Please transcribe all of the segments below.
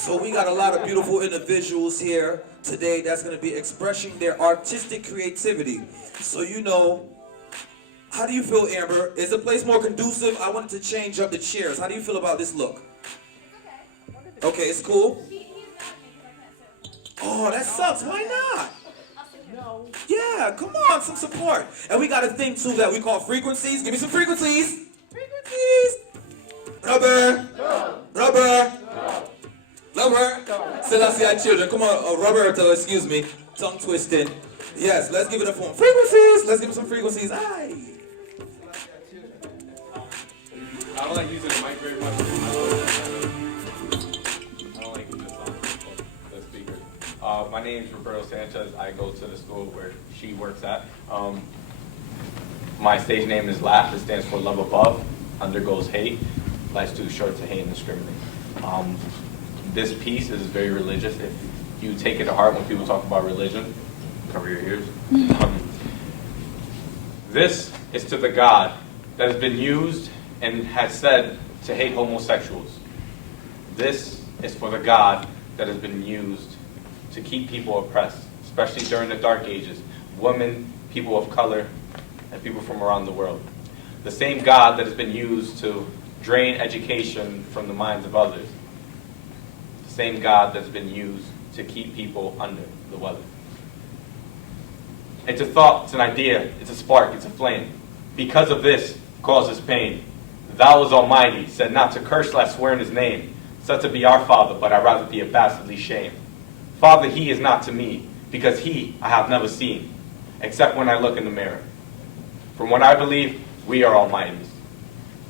So we got a lot of beautiful individuals here today that's going to be expressing their artistic creativity. So how do you feel, Amber? Is the place more conducive? I wanted to change up the chairs. How do you feel about this look? Okay, it's cool. Oh, that sucks. Why not? Yeah, come on, some support. And we got a thing too that we call frequencies. Give me some frequencies. Frequencies. Rubber. Rubber. Rubber. Selassie children. Come on, Roberto, excuse me. Tongue twisting. Yes, let's give it a form. Frequencies. Let's give it some frequencies. Aye. I don't like using the mic very much. I don't like using this on the speakers. My name is Roberto Sanchez. I go to the school where she works at. My stage name is LAUGH. It stands for Love Above, Under Goes Hate. Life's too short to hate and discriminate. This piece is very religious. If you take it to heart when people talk about religion, cover your ears. This is to the God that has been used and has said to hate homosexuals. This is for the God that has been used to keep people oppressed, especially during the Dark Ages, women, people of color, and people from around the world. The same God that has been used to drain education from the minds of others. The same God that's been used to keep people under the weather. It's a thought, it's an idea, it's a spark, it's a flame. Because of this causes pain. Thou is Almighty, said not to curse, lest swear in his name. Said to be our Father, but I rather be a bastardly shame. Father, he is not to me, because he I have never seen, except when I look in the mirror. From what I believe, we are Almighty's.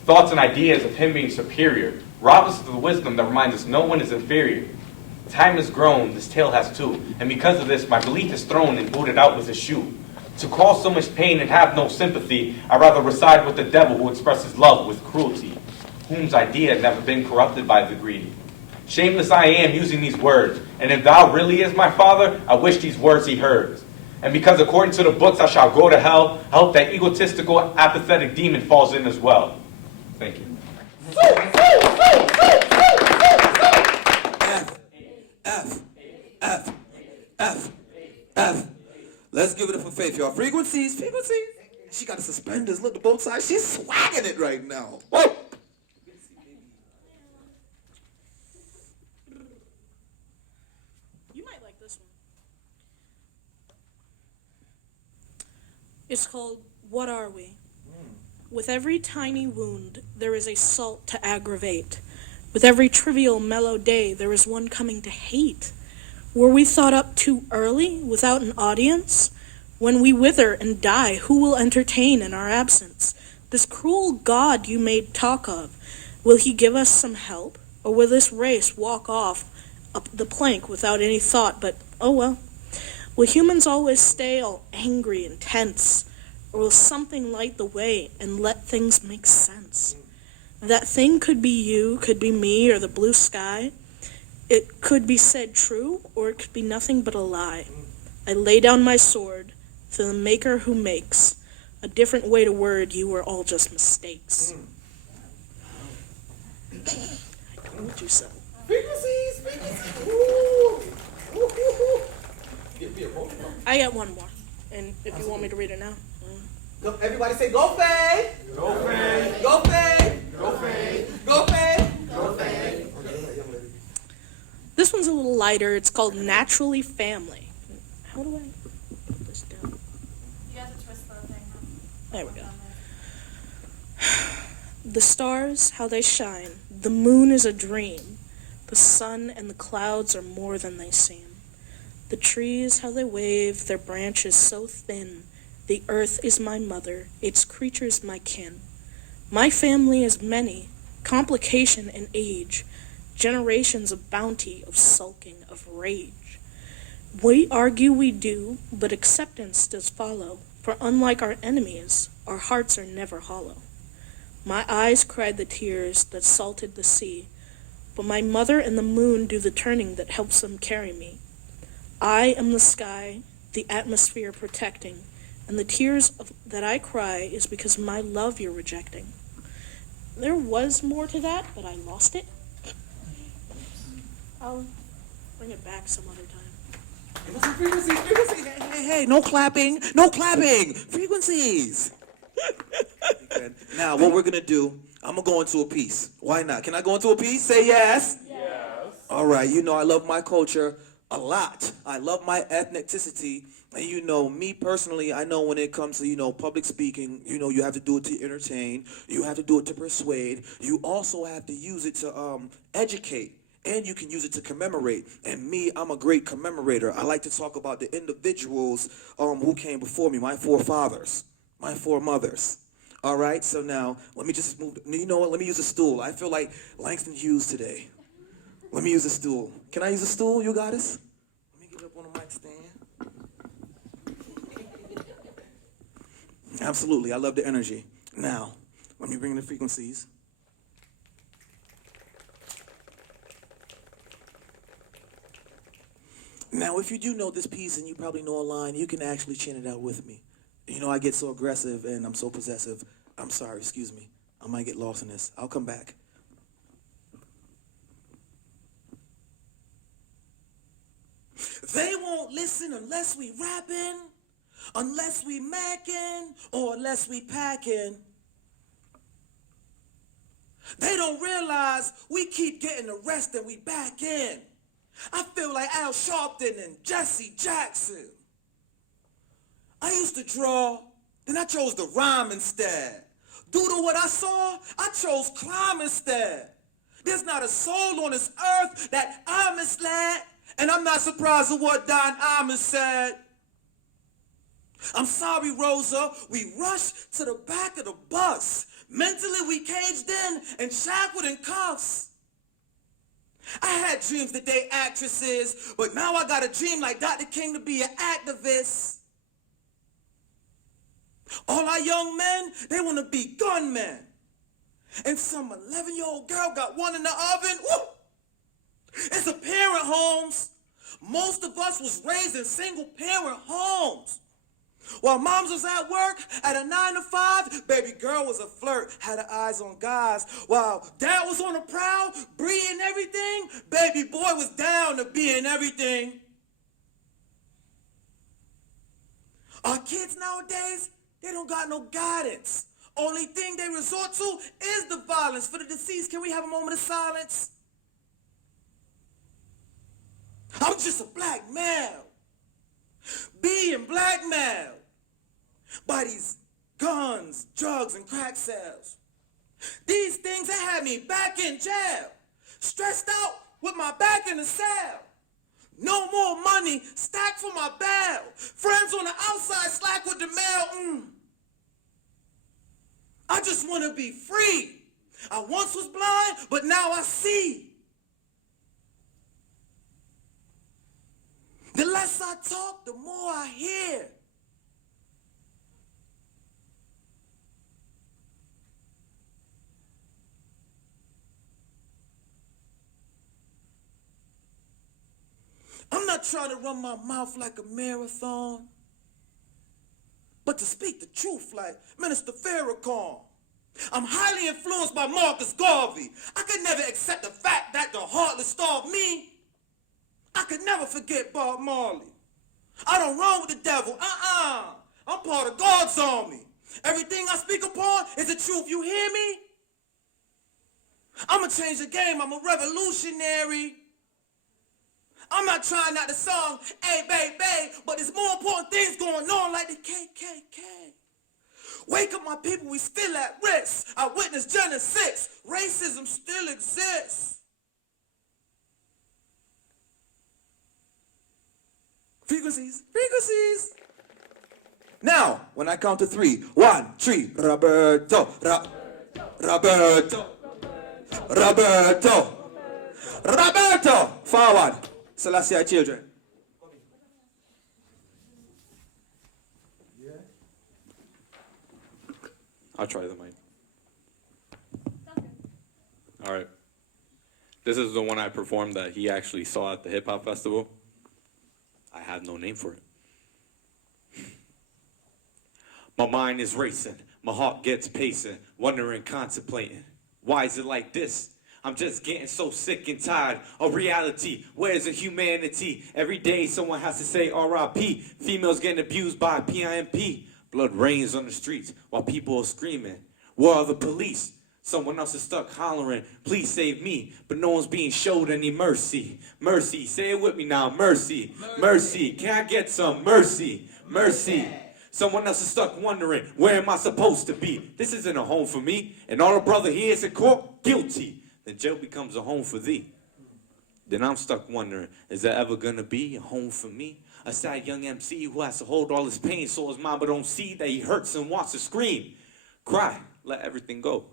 Thoughts and ideas of him being superior rob us of the wisdom that reminds us no one is inferior. Time has grown, this tale has too, and because of this, my belief is thrown and booted out with a shoe. To cause so much pain and have no sympathy, I'd rather reside with the devil who expresses love with cruelty, whom's idea had never been corrupted by the greedy. Shameless I am using these words, and if thou really is my Father, I wish these words he heard. And because according to the books I shall go to hell, I hope that egotistical, apathetic demon falls in as well. Thank you. F, F, F, F. Let's give it up for Faith, y'all. Frequencies, frequencies. She got the suspenders. Look to both sides. She's swagging it right now. Whoa. You might like this one. It's called What Are We? With every tiny wound, there is a salt to aggravate. With every trivial mellow day, there is one coming to hate. Were we thought up too early, without an audience? When we wither and die, who will entertain in our absence? This cruel God you made talk of, will he give us some help? Or will this race walk off up the plank without any thought but, oh well? Will humans always stay all angry and tense? Or will something light the way and let things make sense? That thing could be you, could be me, or the blue sky. It could be said true, or it could be nothing but a lie. I lay down my sword to the maker who makes a different way to word you were all just mistakes. I told you so. Frequencies, frequencies. Ooh. Ooh. I got one more, and if you want me to read it now. Go, everybody say, go Faye! Go Faye! Go Faye! Go Faye! Go Faye! Go Faye! This one's a little lighter. It's called Naturally Family. How do I put this down? You have to twist the thing. There we go. The stars, how they shine. The moon is a dream. The sun and the clouds are more than they seem. The trees, how they wave, their branches so thin. The earth is my mother, its creatures my kin. My family is many, complication and age, generations of bounty, of sulking, of rage. We argue we do, but acceptance does follow, for unlike our enemies, our hearts are never hollow. My eyes cried the tears that salted the sea, but my mother and the moon do the turning that helps them carry me. I am the sky, the atmosphere protecting, and the tears that I cry is because of my love you're rejecting. There was more to that, but I lost it. I'll bring it back some other time. Give us some frequencies, frequencies. Hey, no clapping, no clapping. Frequencies. Now, what we're gonna do, I'm gonna go into a piece. Why not? Can I go into a piece? Say yes. Yes. All right, you know I love my culture a lot. I love my ethnicity. And you know, me personally, I know when it comes to, public speaking, you have to do it to entertain. You have to do it to persuade. You also have to use it to educate. And you can use it to commemorate. And me, I'm a great commemorator. I like to talk about the individuals who came before me, my forefathers, my foremothers. All right, so now, let me just move. You know what? Let me use a stool. I feel like Langston Hughes today. Let me use a stool. Can I use a stool, you got us? Let me get up on the mic stand. Absolutely, I love the energy. Now, let me bring in the frequencies. Now, if you do know this piece and you probably know a line, you can actually chant it out with me. I get so aggressive and I'm so possessive. I'm sorry, excuse me. I might get lost in this. I'll come back. They won't listen unless we rapping, unless we macking, or unless we packing. They don't realize we keep getting the rest and we back in. I feel like Al Sharpton and Jesse Jackson. I used to draw, then I chose to rhyme instead. Due to what I saw, I chose climb instead. There's not a soul on this earth that I misled, and I'm not surprised at what Don Imus said. I'm sorry, Rosa, we rushed to the back of the bus. Mentally, we caged in and shackled in cuffs. I had dreams that they actresses, but now I got a dream like Dr. King to be an activist. All our young men, they want to be gunmen. And some 11-year-old girl got one in the oven. Woo! It's a parent homes. Most of us was raised in single-parent homes. While moms was at work at a 9 to 5, baby girl was a flirt, had her eyes on guys. While dad was on the prowl, breeding everything, baby boy was down to being everything. Our kids nowadays, they don't got no guidance. Only thing they resort to is the violence. For the deceased, can we have a moment of silence? I'm just a black male being blackmailed by these guns, drugs, and crack sales. These things that had me back in jail, stressed out with my back in the cell. No more money stacked for my bail. Friends on the outside slack with the mail. I just want to be free. I once was blind, but now I see. The less I talk, the more I hear. I'm not trying to run my mouth like a marathon, but to speak the truth like Minister Farrakhan. I'm highly influenced by Marcus Garvey. I could never accept the fact that the heartless starved me. I could never forget Bob Marley. I don't run with the devil. I'm part of God's army. Everything I speak upon is the truth. You hear me? I'm going to change the game. I'm a revolutionary. I'm not trying not to song, hey, baby, but there's more important things going on like the KKK. Wake up, my people, we still at risk. I witnessed Genesis. Racism still exists. Frequencies, frequencies. Now, when I count to 3, 1, 3, Roberto, Roberto, Roberto, Roberto, forward. Selassie, children. I'll try the mic. All right. This is the one I performed that he actually saw at the hip hop festival. I have no name for it. My mind is racing. My heart gets pacing. Wondering, contemplating. Why is it like this? I'm just getting so sick and tired of reality. Where's the humanity? Every day someone has to say R.I.P. Females getting abused by PIMP. Blood rains on the streets while people are screaming. Where are the police? Someone else is stuck hollering, please save me. But no one's being showed any mercy. Mercy, say it with me now, mercy. Mercy, can I get some mercy? Mercy. Someone else is stuck wondering, where am I supposed to be? This isn't a home for me. And all a brother here is in court, guilty. Then jail becomes a home for thee. Then I'm stuck wondering, is there ever gonna be a home for me? A sad young MC who has to hold all his pain so his mama don't see that he hurts and wants to scream. Cry, let everything go.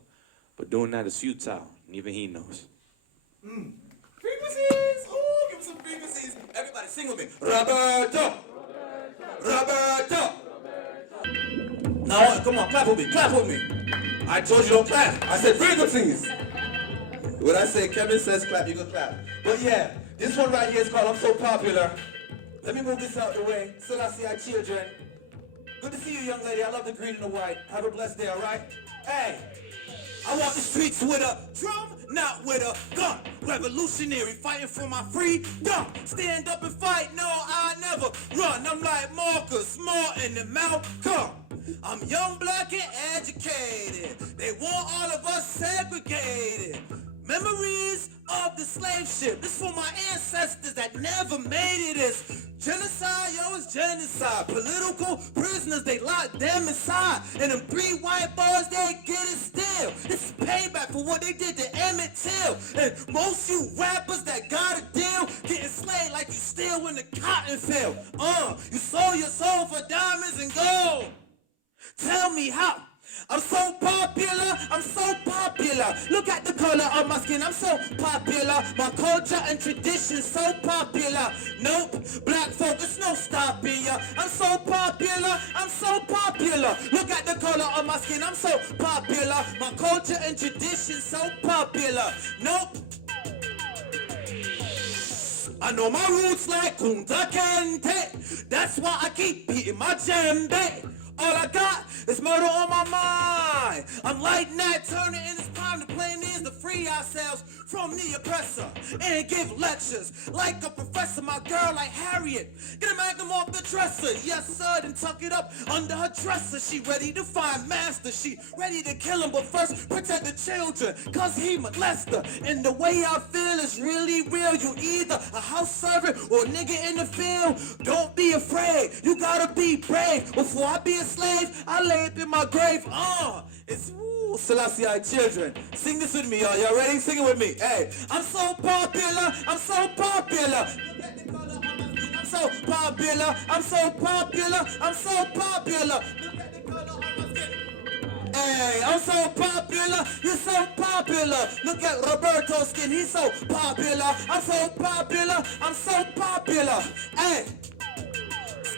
But doing that is futile, and even he knows. Frequencies! Ooh, give me some frequencies. Everybody sing with me. Roberto! Roberto! Now, come on, clap with me, clap with me. I told you don't clap. I said frequencies. When I say Kevin says clap, you can clap. But yeah, this one right here is called I'm So Popular. Let me move this out the way. Selassie, children. Good to see you, young lady. I love the green and the white. Have a blessed day, all right? Hey, I walk the streets with a drum, not with a gun. Revolutionary, fighting for my freedom. Stand up and fight, no, I never run. I'm like Marcus, Martin, and Malcolm. I'm young, black, and educated. They want all of us segregated. Memories of the slave ship. This for my ancestors that never made it. It's genocide, yo, it's genocide. Political prisoners, they lock them inside. And them 3 white boys, they get it still. It's payback for what they did to Emmett Till. And most you rappers that got a deal, getting slayed like you still in the cotton field. You sold your soul for diamonds and gold. Tell me how. I'm so popular, I'm so popular. Look at the color of my skin, I'm so popular. My culture and tradition so popular. Nope, black folk, it's no stopping ya. I'm so popular, I'm so popular. Look at the color of my skin, I'm so popular. My culture and tradition so popular. Nope. I know my roots like Kunta Kinte. That's why I keep beating my djembe. All I got is murder on my mind. I'm lighting that, turning in this time. The plan is to free ourselves from the oppressor and give lectures like a professor. My girl like Harriet, get a magnum off the dresser. Yes sir, then tuck it up under her dresser. She ready to find master, she ready to kill him. But first protect the children, cause he molester. And the way I feel is really real. You either a house servant or a nigga in the field. Don't be afraid, you gotta be brave. Before I be a slave, I lay up in my grave. It's Selassie children. Sing this with me, y'all. Y'all ready? Sing it with me. Hey, I'm so popular, I'm so popular. Look at the color of my skin, I'm so popular, I'm so popular, I'm so popular. Look at the color of my skin. Hey, I'm so popular, you're so popular. Look at Roberto's skin, he's so popular. I'm so popular, I'm so popular. Hey.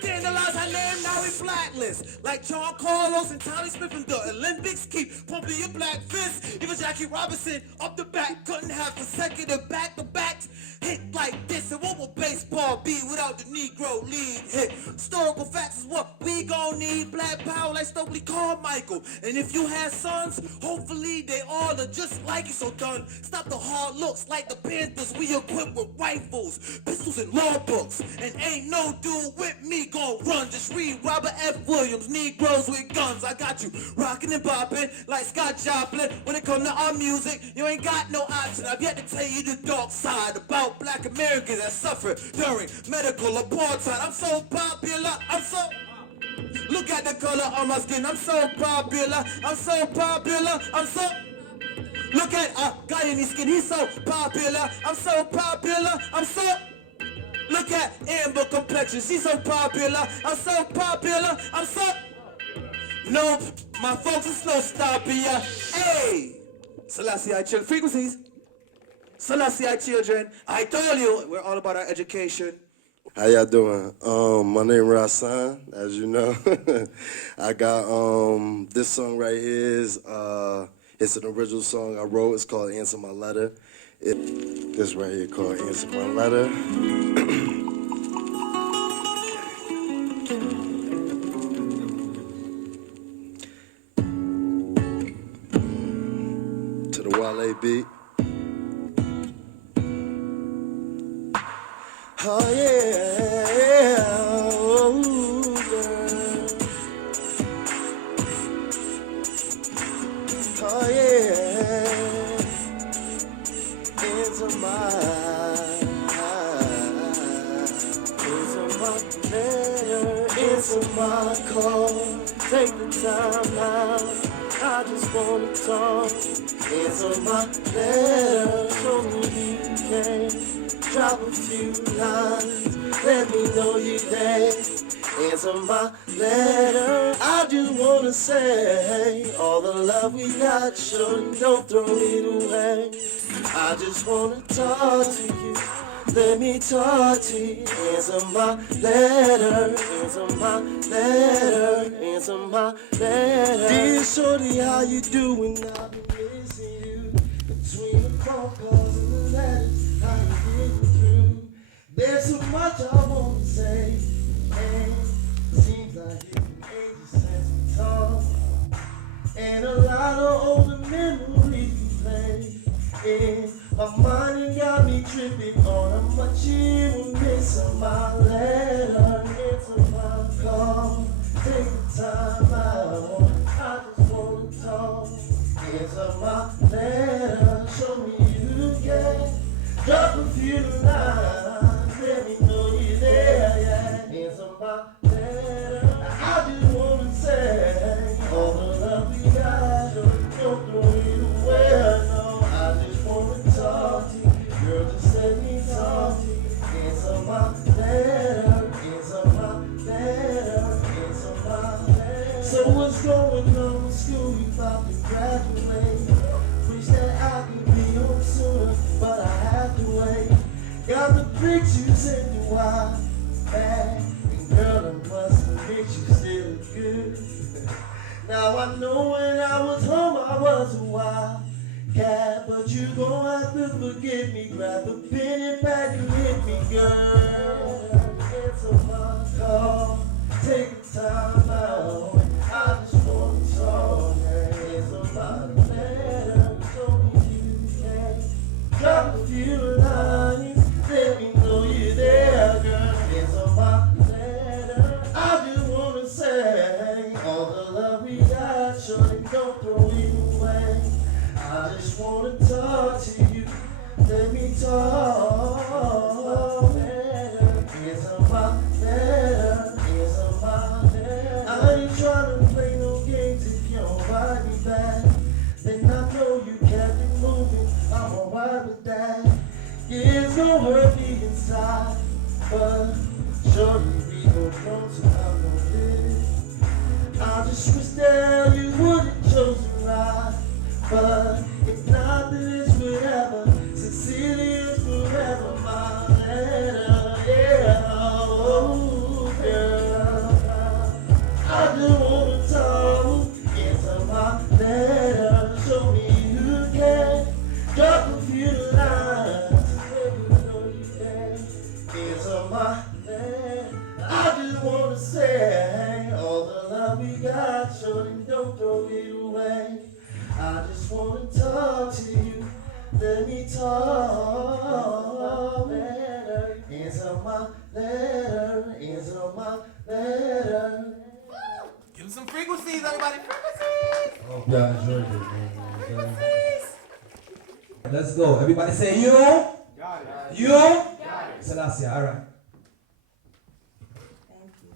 Scandalize her name, now we blacklist. Like John Carlos and Tommy Smith and the Olympics keep pumping your black fist. Even Jackie Robinson up the back couldn't have consecutive back-to-back hit like this. And what will baseball be without the Negro lead hit? Historical facts is what we gon' need. Black power like Stokely Carmichael. And if you have sons, hopefully they all are just like you. So done, stop the hard looks like the Panthers. We equipped with rifles, pistols, and law books. And ain't no dude with me gon' run. Just read Robert F. Williams, Negroes with guns. I got you rockin' and boppin' like Scott Joplin. When it come to our music, you ain't got no option. I've yet to tell you the dark side about black Americans that suffered during medical apartheid. I'm so popular, I'm so... Look at the color of my skin, I'm so popular, I'm so popular, I'm so... Look at a guy in his skin, he's so popular, I'm so popular, I'm so... Look at Amber complexion, she's so popular, I'm so popular, I'm so... Nope, my folks is no stopping ya. Hey! Selassie children, frequencies. Selassie children, I told you, we're all about our education. How y'all doing? My name is Rasan, as you know. I got this song right here is it's an original song I wrote. It's called Answer My Letter. This right here called Answer My Letter. To the Wale beat. Oh yeah, oh girl. Oh yeah, into my letter, into my call. Take the time out, I just wanna talk. Answer my letter, show me you can. Drop a few lines, let me know you there. Answer my letter, I just wanna say all the love we got, sure don't throw it away. I just wanna talk to you, let me talk to you. Answer my letter, answer my letter, answer my letter. Dear shorty, how you doing? I've been missing you. Between the phone calls and the letters, how you getting through? There's so much I wanna say, and seems like it's been ages since we talked, and a lot of older memories replay in my mind and got me tripping on how much you were missing my letter, answer my call, take the time out, I just wanna talk, answer my letter, show me you can, drop a few lines, let me know you're there, yeah, answer my letter, I just wanna say, all the love we got, don't throw it away, no, I just wanna talk to you, girl, just let me talk to you, answer my letter, answer my letter, answer my letter. So what's going on in school, you about to graduate, wish that I could be home sooner, but I have to wait, got the pictures in your eyes, back, and girl, I must admit you still look good. Now I know when I was home I was a wild cat, but you gon' have to forgive me. Grab a pen and pad and hit me, girl. Answer my call, take the time out. I just wanna talk. Answer my letter, show me you can. Drop a few lines, let me know you're there, girl. Answer my letter, I just wanna say all the love we got, surely don't throw it away. I just wanna talk to you, let me talk. Answer my letter, answer my letter. I ain't tryna play no games if you don't write me back. Then I know you kept it moving, I'm alright with that. Yeah, it's gonna hurt me inside, but surely we both know to how to live. I just wish that you would've chosen right, but if not, then it's forever. Sincerely, it's forever, my letter, yeah, oh, girl. I just wanna talk, answer my letter, show me you can, drop a few lines, let me know you can, answer my letter, I just wanna say, all the love we got, shorty, don't throw it away, I just wanna talk to you, let me talk, letter, answer my letter, answer my letter. Give him some frequencies, everybody. Frequencies. Hope y'all enjoyed it, man. Let's go. Everybody say you. Got it. You. Got it. Selassie, all right. Thank you.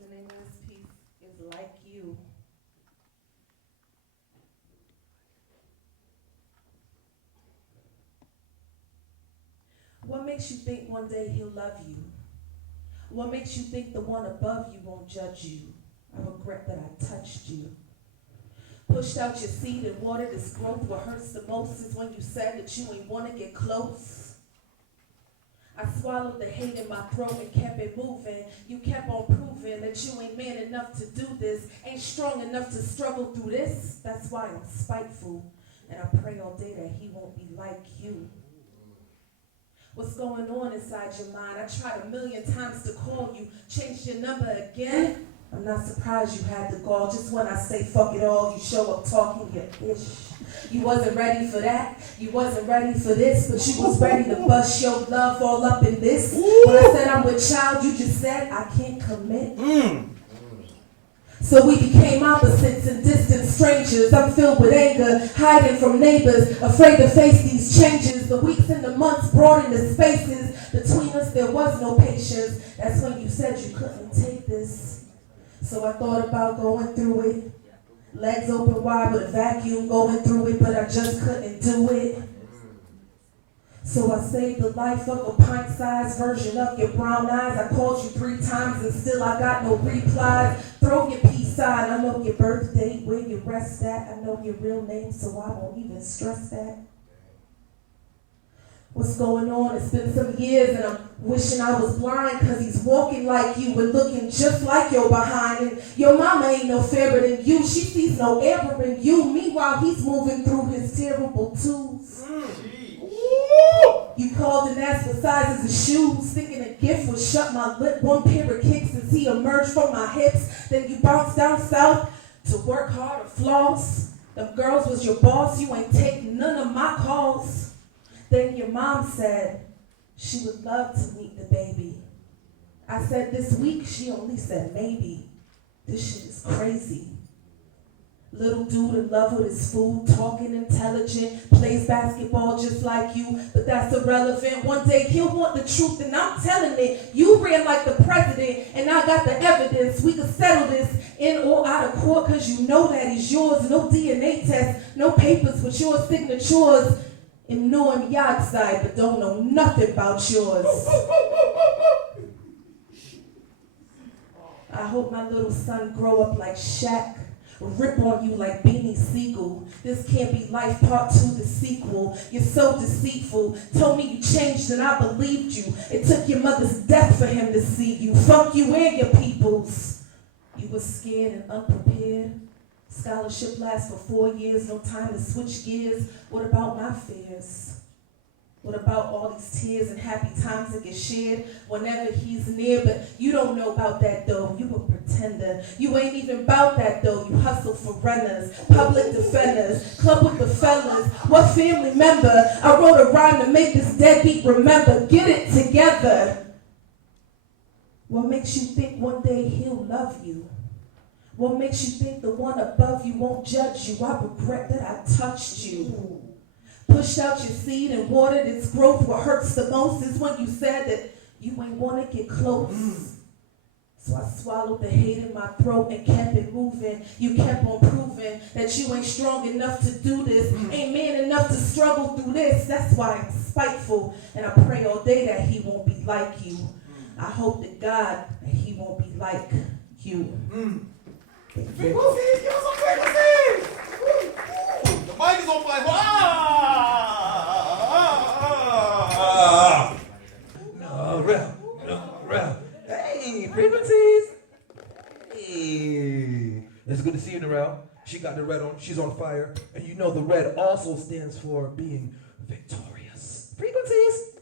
The name of this piece is Like You. What makes you think one day he'll love you? What makes you think the one above you won't judge you? I regret that I touched you. Pushed out your seed and watered this growth. What hurts the most is when you said that you ain't want to get close. I swallowed the hate in my throat and kept it moving. You kept on proving that you ain't man enough to do this, ain't strong enough to struggle through this. That's why I'm spiteful, and I pray all day that he won't be like you. What's going on inside your mind? I tried 1,000,000 times to call you, changed your number again. I'm not surprised you had the gall. Just when I say fuck it all, you show up talking your ish. You wasn't ready for that, you wasn't ready for this, but you was ready to bust your love all up in this. When I said I'm with child, you just said I can't commit. So we became opposites and distant strangers. I'm filled with anger, hiding from neighbors, afraid to face these changes. The weeks and the months brought into spaces. Between us there was no patience. That's when you said you couldn't take this. So I thought about going through it. Legs open wide with a vacuum going through it, but I just couldn't do it. So I saved the life of a pint-sized version of your brown eyes. I called you 3 times and still I got no replies. Throw your peace sign. I know your birth date, where you rest at. I know your real name, so I won't even stress that. What's going on? It's been some years and I'm wishing I was blind, cause he's walking like you and looking just like your behind. And your mama ain't no fairer than you. She sees no error in you. Meanwhile, he's moving through his terrible tools. You called and asked for sizes of shoes, thinking a gift would shut my lip. 1 pair of kicks as he emerged from my hips. Then you bounced down south to work hard or floss. Them girls was your boss, you ain't take none of my calls. Then your mom said she would love to meet the baby. I said this week, she only said maybe. This shit is crazy. Little dude in love with his food, talking intelligent, plays basketball just like you, but that's irrelevant. One day he'll want the truth and I'm telling it. You ran like the president and I got the evidence. We could settle this in or out of court cause you know that he's yours. No DNA test, no papers with your signatures. And know him outside but don't know nothing about yours. I hope my little son grow up like Shaq. Rip on you like Beanie Siegel. This can't be life part 2, the sequel. You're so deceitful. Told me you changed and I believed you. It took your mother's death for him to see you. Fuck you and your peoples. You were scared and unprepared. Scholarship lasts for 4 years. No time to switch gears. What about my fears? What about all these tears and happy times that get shared whenever he's near? But you don't know about that though, you a pretender. You ain't even about that though, you hustle for renters, public defenders, club with the fellas. What family member? I wrote a rhyme to make this deadbeat remember. Get it together. What makes you think one day he'll love you? What makes you think the one above you won't judge you? I regret that I touched you. Pushed out your seed and watered its growth. What hurts the most is when you said that you ain't want to get close. So I swallowed the hate in my throat and kept it moving. You kept on proving that you ain't strong enough to do this. Ain't man enough to struggle through this. That's why I'm spiteful. And I pray all day that he won't be like you. I hope to God that he won't be like you. Frequencies, give us some frequencies! The mic is on fire. No, Ralph. Hey, frequencies. Hey. It's good to see you, Narelle. She got the red on. She's on fire. And you know the red also stands for being victorious. Frequencies.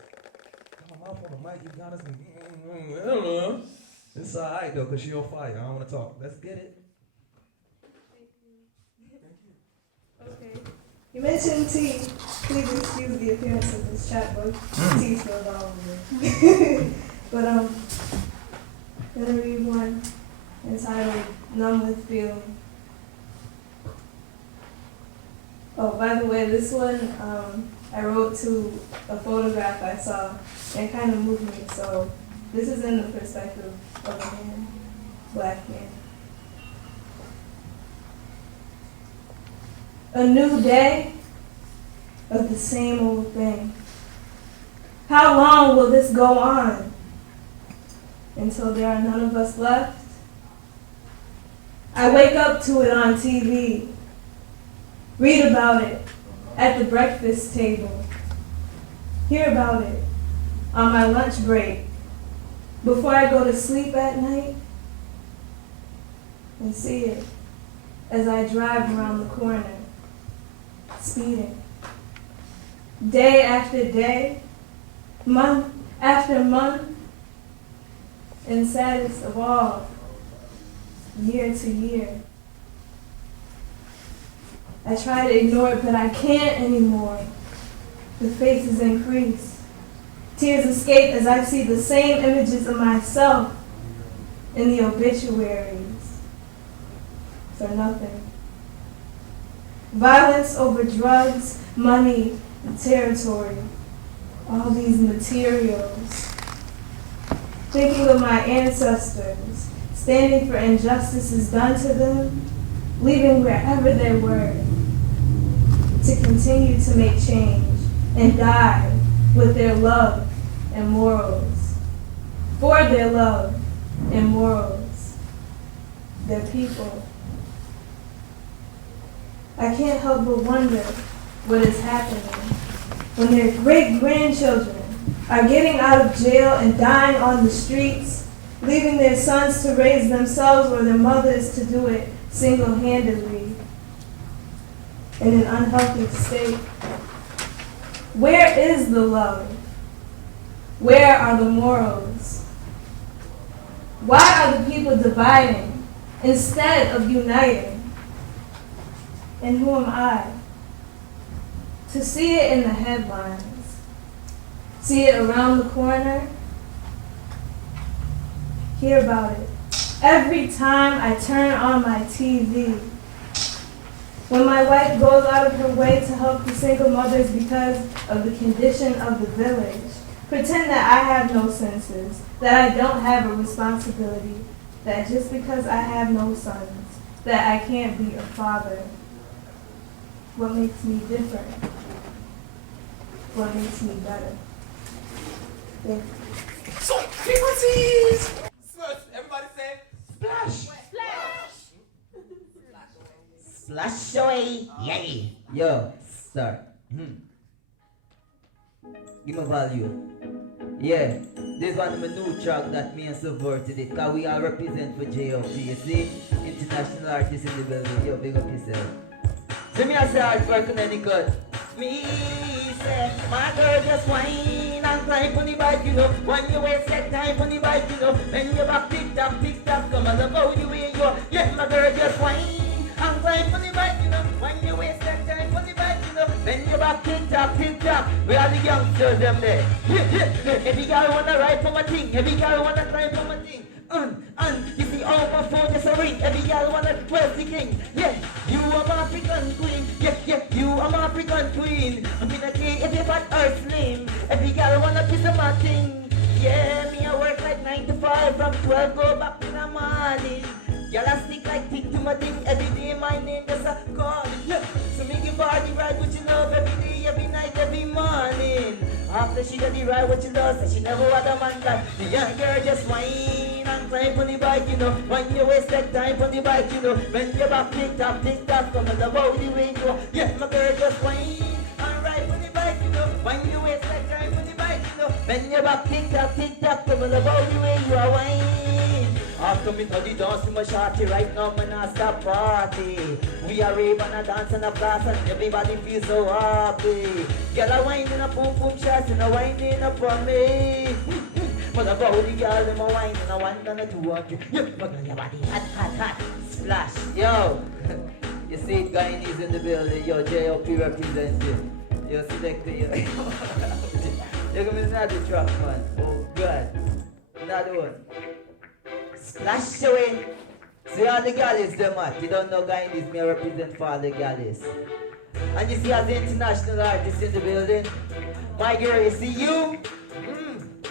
Got my mouth on the mic. You got us. I don't know. It's all right, though, because she on fire. I don't want to talk. Let's get it. Okay. You mentioned tea. Please excuse the appearance of this chat book. Tea spilled all over it. But I'm gonna read one entitled Numb with Feeling. Oh, by the way, this one I wrote to a photograph I saw and it kind of moved me. So this is in the perspective of a man, black man. A new day of the same old thing. How long will this go on? Until there are none of us left? I wake up to it on TV, read about it at the breakfast table, hear about it on my lunch break, before I go to sleep at night, and see it as I drive around the corner. Speeding. Day after day, month after month, and saddest of all, year to year. I try to ignore it, but I can't anymore. The faces increase. Tears escape as I see the same images of myself in the obituaries. For nothing. Violence over drugs, money, and territory. All these materials. Thinking of my ancestors, standing for injustices done to them, leaving wherever they were, to continue to make change and die with their love and morals, for their love and morals, their people. I can't help but wonder what is happening when their great-grandchildren are getting out of jail and dying on the streets, leaving their sons to raise themselves or their mothers to do it single-handedly in an unhealthy state. Where is the love? Where are the morals? Why are the people dividing instead of uniting? And who am I? To see it in the headlines, see it around the corner, hear about it every time I turn on my TV. When my wife goes out of her way to help the single mothers because of the condition of the village, pretend that I have no senses, that I don't have a responsibility, that just because I have no sons, that I can't be a father. What makes me different? What makes me better? Thank you. So frequencies. Everybody say splash. Splash away, yay! Yo, start. Give me value. Yeah, this one of my new track that me and subverted it, cause we all represent for JLP, you see? International artists in the building, yo, big up yourself. So me I say hard for Connecticut. Me say, my girl just whine and climb on the bike, you know. When you waste that time on the bike, you know. When you back pick up, come on, about the way you go. Yeah, my girl just whine. I'm climb on the bike, you know. When you waste that time on the bike, you know. Then you back tick tock. Where are the youngsters them there? Every girl wanna ride for my thing. Every girl wanna climb for my thing. You see all my phone just a ring. Every girl wanna twirl the king. Yeah, you are my African queen. Yeah, you are my African queen. I'm gonna say if you fat or slim. Every girl wanna piece of my thing. Yeah, me I work like 9 to 5. From 12 go back in the morning. Y'all I stick like tick to my thing. Every day my name just a call. Yeah. So me give body ride what you love every day, every night, every morning. After she got the ride what you love, so she never had a man like the young girl just whine and climb on the bike, you know. When you waste that time on the bike, you know. When you back tick tock, come and about the way you go. Yeah, my girl just whine and ride on the bike, you know. When you waste that time on the bike, you know. When you back tick tock, come and about the way you are whine. After me know the dance in my shorty, right now man I stop party. We are rave and a dance and a blast and everybody feels so happy. Girl a winding up boom shots and a winding up on me. But about the girl them a wine and a 1 and a 200. Yeah, but your body hot, splash. Yo, you see it Guyanese in the building. Yo, JLP represents you. Yo, select the you're gonna miss another track, man. Oh God, another one. Splash away. See all the galleys them at. You don't know Guyanese, me I represent for all the galleys. And you see as the international artist in the building. My girl, you see you?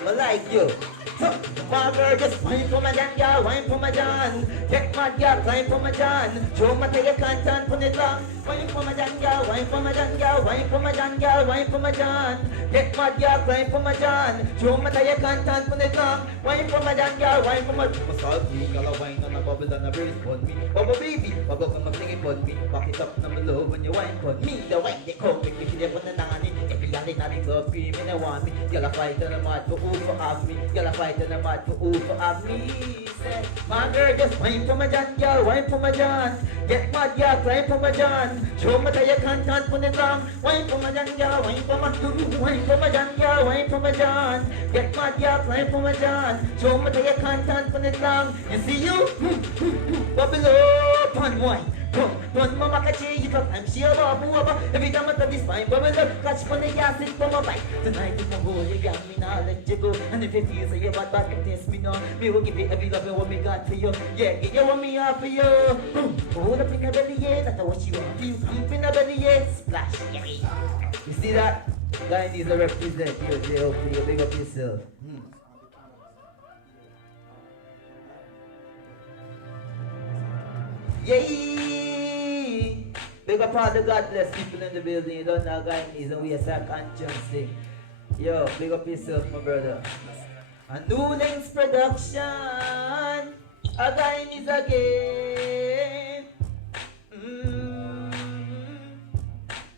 I like you. So, my girl, just wine for my John, girl, wine for my John. Get mad, girl, climb for my John. Show me till you can't turn for it long. Wine for my John, girl, wine for my John, girl, wine for my John, girl, wine for my John. Get mad, girl, climb for my John. Show me till you can't turn for it long. Wine for my John, girl, wine for my John. My salty, girl, a wine and a bubble and a brace on me. Bubble baby, bubble come and fling it on me. Back it up, number low when you wine for me. The wine they call me, kick it up on the nanny. Every girl in the club screaming they want me. Girl, I fight and I'm mad for who for have me. Girl, I fight and I'm mad for who for have me. Say, my girl, just wine for my John, girl, wine for my John. Get mad, girl, climb for my John. Show me that you can't turn for the long. Wine for my John, girl, wine for my John, girl, wine for my John. Get mad, girl, climb for my John. Show me that you can't turn for the long. You see you? Bubble up and wine. Run mama catch you up, I'm sure of over. Every time I touch this fine bubble up, catch for the gas it for my bite. Tonight if I hold you got me now, let you go. And if it feels like you're bad, test me now. Me will give you every love and what me got for you. Yeah, get you what me have for you. Hold up in the belly, yeah, that's what you want. Feel deep in the belly, yeah, splash, yeah. You see that? Guy needs to represent you, J.O.P. You big up yourself. Yay! Big up all the God bless people in the building. You don't know guy needs a waste of conscience thing. Yo, big up yourself, my brother. A new links production. A guy needs again.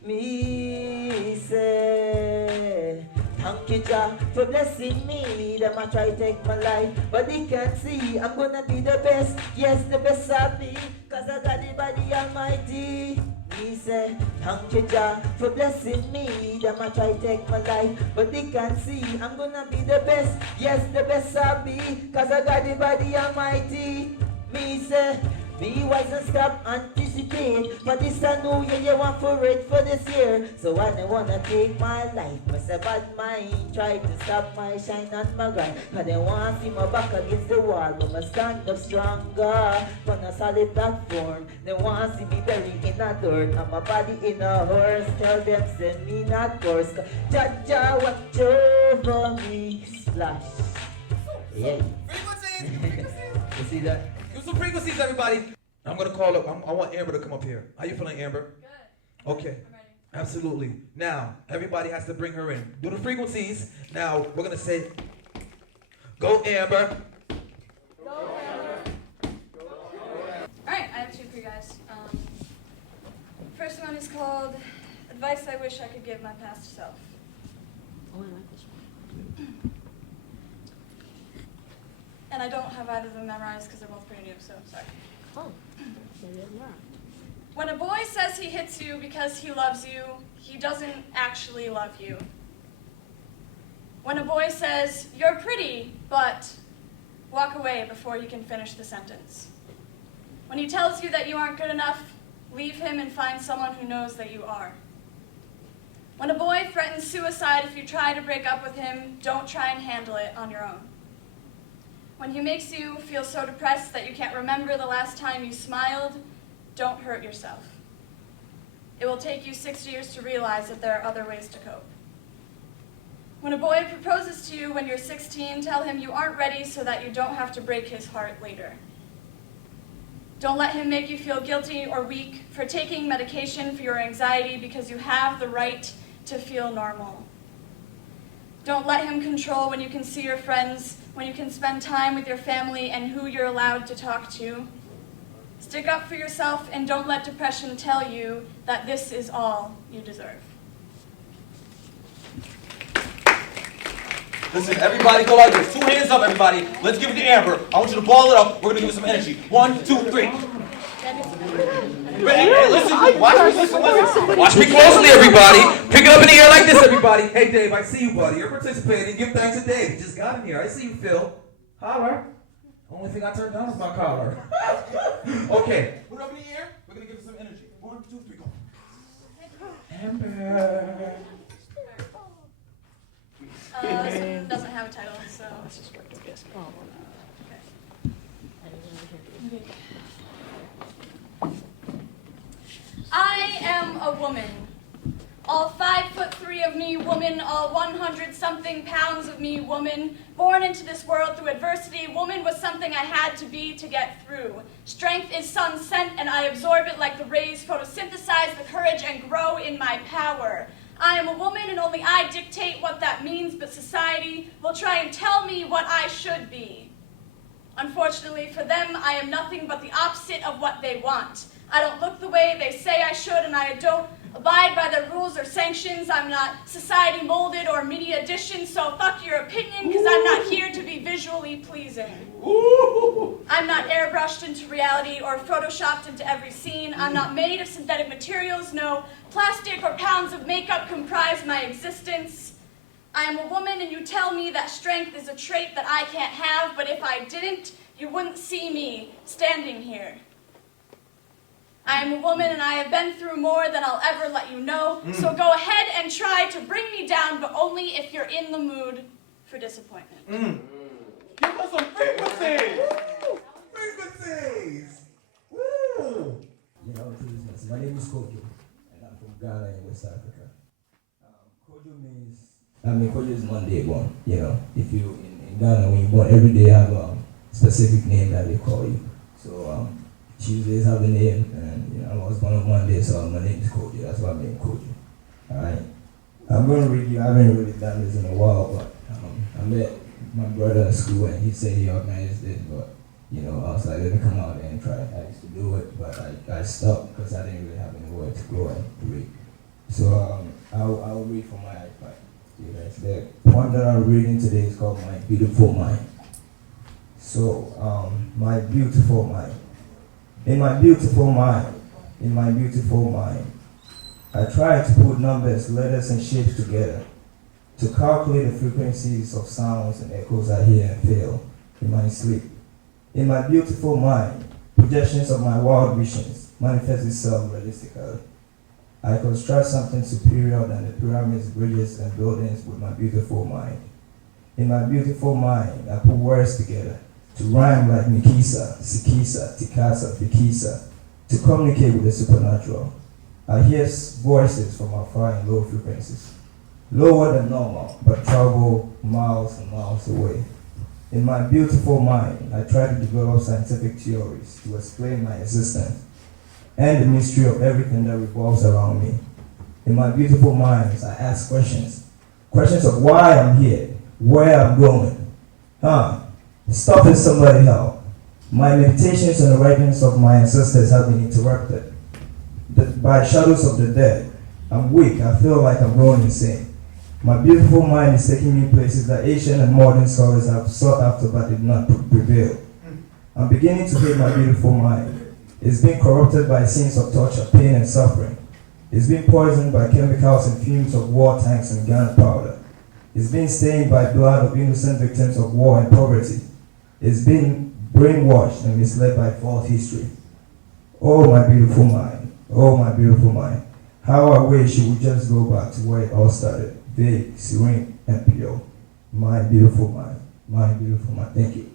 Me say, thank you, Jah, for blessing me. Them I try to take my life, but they can't see I'm gonna be the best. Yes, the best of me, cause I got the body almighty. Me say, thank you, Jah, for blessing me. Them I try to take my life, but they can't see I'm gonna be the best. Yes, the best of me, cause I got the body almighty. Me say, be wise and stop anticipate. But this a new year, you want for it for this year. So I don't wanna take my life. But a bad mind try to stop my shine and my grind. Cause they want to see my back against the wall, but I stand up stronger on a solid platform. They want to see me buried in a dirt and my body in a horse. Tell them send me not course. Jah watch over me. Splash. Yeah. You see that? Give some frequencies, everybody. I'm gonna call up. I want Amber to come up here. How you feeling, Amber? Good. Okay. I'm ready. Absolutely. Now, everybody has to bring her in. Do the frequencies. Now, we're gonna say, go Amber. Go Amber. Alright, I have two for you guys. First one is called Advice I Wish I Could Give My Past Self. Oh, I like this one. And I don't have either of them memorized because they're both pretty new, so sorry. Oh, maybe I'm not. When a boy says he hits you because he loves you, he doesn't actually love you. When a boy says, you're pretty, but walk away before you can finish the sentence. When he tells you that you aren't good enough, leave him and find someone who knows that you are. When a boy threatens suicide if you try to break up with him, don't try and handle it on your own. When he makes you feel so depressed that you can't remember the last time you smiled, don't hurt yourself. It will take you 6 years to realize that there are other ways to cope. When a boy proposes to you when you're 16, tell him you aren't ready so that you don't have to break his heart later. Don't let him make you feel guilty or weak for taking medication for your anxiety because you have the right to feel normal. Don't let him control when you can see your friends, when you can spend time with your family, and who you're allowed to talk to. Stick up for yourself and don't let depression tell you that this is all you deserve. Listen, everybody go like this. 2 hands up, everybody. Let's give it to Amber. I want you to ball it up. We're going to give it some energy. 1, 2, 3. Hey, listen, watch me, listen. Watch me closely, everybody. Pick it up in the air like this, everybody. Hey, Dave, I see you, buddy. You're participating. Give thanks to Dave. He just got in here. I see you, Phil. Holler. Only thing I turned down is my collar. Okay. Put it up in the air. We're going to give it some energy. 1, 2, 3, go. Amber. This one doesn't have a title, so. Okay. I am a woman. All 5'3" of me, woman. All 100-something pounds of me, woman. Born into this world through adversity, woman was something I had to be to get through. Strength is sun sent, and I absorb it like the rays, photosynthesize the courage, and grow in my power. I am a woman, and only I dictate what that means, but society will try and tell me what I should be. Unfortunately for them, I am nothing but the opposite of what they want. I don't look the way they say I should, and I don't abide by their rules or sanctions. I'm not society molded or media edition, so fuck your opinion, because I'm not here to be visually pleasing. I'm not airbrushed into reality or photoshopped into every scene. I'm not made of synthetic materials. No plastic or pounds of makeup comprise my existence. I am a woman, and you tell me that strength is a trait that I can't have, but if I didn't, you wouldn't see me standing here. I am a woman and I have been through more than I'll ever let you know. So go ahead and try to bring me down, but only if you're in the mood for disappointment. Give us some frequencies! Frequencies! Woo! You know, my name is Kojo, and I'm from Ghana in West Africa. Kojo means, Kojo is Monday born. You know, if you in Ghana, when you're born, every day have a specific name that they call you. So Tuesdays have a name, and I was born on Monday, so my name is Kojo. That's why I'm named Kojo. All right. I'm going to read you. I haven't really done this in a while, but I met my brother in school, and he said he organized it, but I was like, let me come out there and try. I used to do it, but I stopped because I didn't really have anywhere to go and read. So I'll read from my iPad. The poem that I'm reading today is called My Beautiful Mind. So, my beautiful mind. In my beautiful mind, I try to put numbers, letters, and shapes together to calculate the frequencies of sounds and echoes I hear and feel in my sleep. In my beautiful mind, projections of my wild visions manifest itself realistically. I construct something superior than the pyramids, bridges, and buildings with my beautiful mind. In my beautiful mind, I put words together to rhyme like Mikisa, Sikisa, Tikasa, Fikisa, to communicate with the supernatural. I hear voices from afar in low frequencies, lower than normal, but travel miles and miles away. In my beautiful mind, I try to develop scientific theories to explain my existence and the mystery of everything that revolves around me. In my beautiful mind, I ask questions of why I'm here, where I'm going. Stopping somebody help. My meditations and the writings of my ancestors have been interrupted by shadows of the dead. I'm weak, I feel like I'm going insane. My beautiful mind is taking me places that ancient and modern scholars have sought after but did not prevail. I'm beginning to hate my beautiful mind. It's been corrupted by scenes of torture, pain, and suffering. It's been poisoned by chemicals and fumes of war tanks and gunpowder. It's been stained by blood of innocent victims of war and poverty. It's been brainwashed and misled by false history. Oh, my beautiful mind. Oh, my beautiful mind. How I wish it would just go back to where it all started. Vague, serene, and pure. My beautiful mind. My beautiful mind. Thank you.